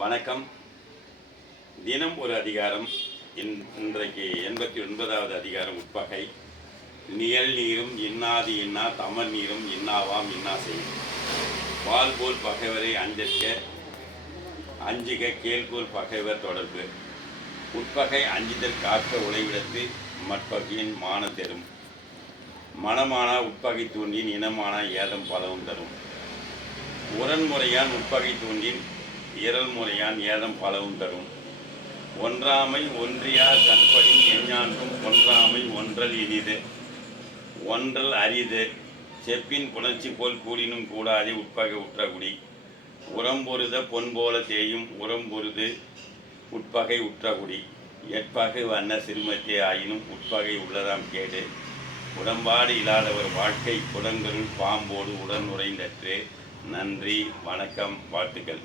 வணக்கம். தினம் ஒரு அதிகாரம். இன்றைக்கு 89வது அதிகாரம் உட்பகை. நிழல் நீரும் இன்னாது இன்னா தமர் நீரும் இன்னாவாம் இன்னா செய்யும். வாள்போல் பகைவரை அஞ்சுக கேள்போல் பகைவர் தொடர்பு. உட்பகை அஞ்சுதல் காக்க உழைவிடத்து மட்பகையின் மான தெரும். மனமானா உட்பகை தூண்டின் இனமானா ஏதம் பலவும் தரும். உரன்முறையான் உட்பகை தூண்டின் இரல் முறையான் ஏதம் பலவும் தரும். ஒன்றாமை ஒன்றியார் கண்படின் எஞ்ஞான்றும் ஒன்றாமை ஒன்றல் இனிது ஒன்றல் அரிது. செப்பின் புணர்ச்சி போல் கூடினும் கூடாதே உட்பகை உற்றகுடி. உரம்பொருத பொன்போல தேயும் உரம்பொருது உட்பகை உற்றகுடி. எட்பகை வண்ண சிறுமத்தே ஆயினும் உட்பகை உள்ளதாம் கேடு. உடம்பாடு இல்லாதவர் வாழ்க்கை குடங்கருள் பாம்போடு உடன் உறைந்தற்று. நன்றி, வணக்கம், வாழ்த்துக்கள்.